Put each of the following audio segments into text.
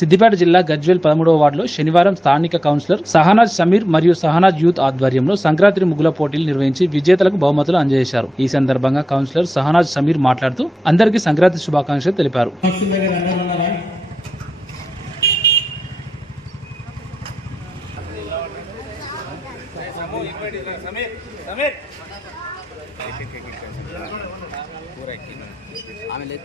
సిద్దిపేట జిల్లా గజ్వేల్ పదమూడవ వార్డులో శనివారం స్థానిక కౌన్సిలర్ సహనాజ్ సమీర్ మరియు సహనాజ్ యూత్ ఆధ్వర్యంలో సంక్రాంతి ముగ్గుల పోటీలు నిర్వహించి విజేతలకు బహుమతులు అందజేశారు. ఈ సందర్భంగా కౌన్సిలర్ సహనాజ్ సమీర్ మాట్లాడుతూ అందరికీ సంక్రాంతి శుభాకాంక్షలు తెలిపారు. ఆమె లేదు.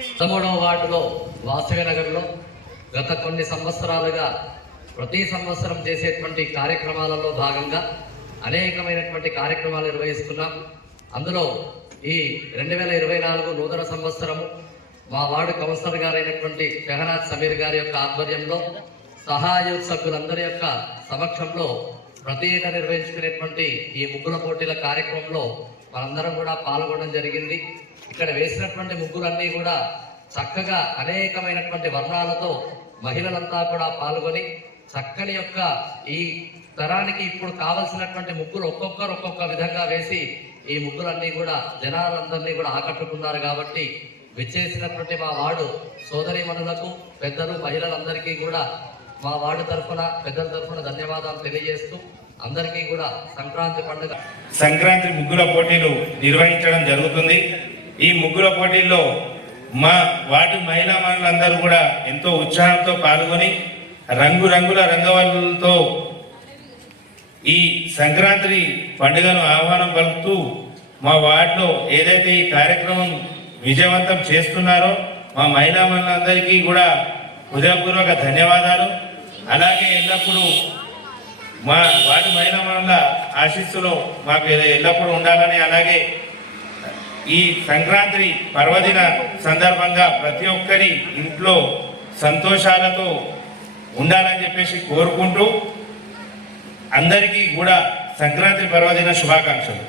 పదమూడవ వార్డులో వాసవి నగర్లో గత కొన్ని సంవత్సరాలుగా ప్రతి సంవత్సరం చేసేటువంటి కార్యక్రమాలలో భాగంగా అనేకమైనటువంటి కార్యక్రమాలు నిర్వహిస్తున్నాం. అందులో ఈ రెండు వేల ఇరవై నాలుగు నూతన సంవత్సరము మా వార్డు కౌన్సిలర్ గారైనటువంటి జగన్నాథ్ సమీర్ గారి యొక్క ఆధ్వర్యంలో సహాయ సభ్యులందరి యొక్క సమక్షంలో ప్రతి ఏటా నిర్వహించుకునేటువంటి ఈ ముగ్గుల పోటీల కార్యక్రమంలో మనందరం కూడా పాల్గొనడం జరిగింది. ఇక్కడ వేసినటువంటి ముగ్గులన్నీ కూడా చక్కగా అనేకమైనటువంటి వర్ణాలతో మహిళలంతా కూడా పాల్గొని చక్కని యొక్క ఈ తరానికి ఇప్పుడు కావలసినటువంటి ముగ్గులు ఒక్కొక్కరు ఒక్కొక్క విధంగా వేసి ఈ ముగ్గులన్నీ కూడా జనాలందరినీ కూడా ఆకట్టుకున్నారు కాబట్టి విచ్చేసినటువంటి మా వార్డు సోదరీమణులకు పెద్దలు మహిళలందరికీ కూడా మా వార్డు తరఫున పెద్దల తరఫున ధన్యవాదాలు తెలియజేస్తూ అందరికీ కూడా సంక్రాంతి పండుగ. సంక్రాంతి ముగ్గుల పోటీలు నిర్వహించడం జరుగుతుంది. ఈ ముగ్గుల పోటీల్లో మా వాటి మహిళా మనులందరూ కూడా ఎంతో ఉత్సాహంతో పాల్గొని రంగురంగుల రంగవల్లులతో ఈ సంక్రాంతి పండుగను ఆహ్వానం పలుకుతూ మా వార్డులో ఏదైతే ఈ కార్యక్రమం విజయవంతం చేస్తున్నారో మా మహిళా మనులందరికీ కూడా హృదయపూర్వక ధన్యవాదాలు. అలాగే ఎల్లప్పుడూ మా వాటి మహిళా మనుల ఆశీస్సులో మాకు ఎల్లప్పుడూ ఉండాలని అలాగే ఈ సంక్రాంతి పర్వదిన సందర్భంగా ప్రతి ఒక్కరి ఇంట్లో సంతోషాలతో ఉండాలని చెప్పేసి కోరుకుంటూ అందరికీ కూడా సంక్రాంతి పర్వదిన శుభాకాంక్షలు.